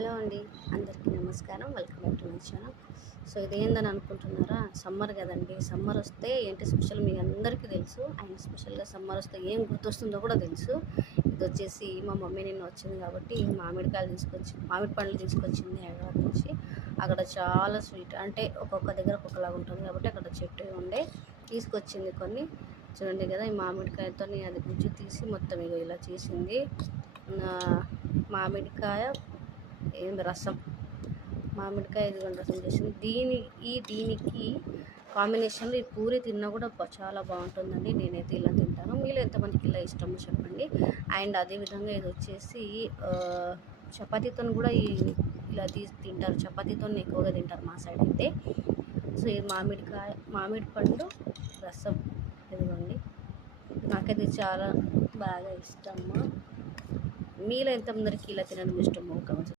Hello అండి, అందరికీ నమస్కారం. Welcome back to my channel. So ఇదేందని అనుకుంటున్నారా? సమ్మర్ కదండి. సమ్మర్ వస్తే ఏంటి స్పెషల్ మీ అందరికీ తెలుసు. అండ్ స్పెషల్గా సమ్మర్ వస్తే ఏం గుర్తొస్తుందో కూడా తెలుసు. ఇది వచ్చేసి మా మమ్మీ నిన్న వచ్చింది కాబట్టి మామిడి పండ్లు తీసుకొచ్చింది హైదరాబాద్ నుంచి. అక్కడ చాలా స్వీట్, అంటే ఒక్కొక్క దగ్గర ఒక్కొక్కలాగా ఉంటుంది కాబట్టి అక్కడ చెట్టు ఉండే తీసుకొచ్చింది కొన్ని. చూడండి కదా, ఈ మామిడికాయతో అది గుజ్జు తీసి మొత్తం ఇలా చేసింది. మామిడికాయ రసం, మామిడికాయ ఇదిగోండి రసం చేసింది. దీనికి కాంబినేషన్లో ఈ పూరి తిన్నా కూడా చాలా బాగుంటుందండి. నేనైతే ఇలా తింటాను. మీలో ఎంతమందికి ఇలా ఇష్టమో చెప్పండి. అండ్ అదేవిధంగా ఇది వచ్చేసి చపాతీతో కూడా ఇలా తింటారు. చపాతీతో ఎక్కువగా తింటారు మా సైడ్ అయితే. సో ఇది మామిడి పండు రసం ఇదిగోండి. నాకైతే చాలా బాగా ఇష్టము. మీలో ఎంతమందికి ఇలా తినడం ఇష్టమో కావచ్చు.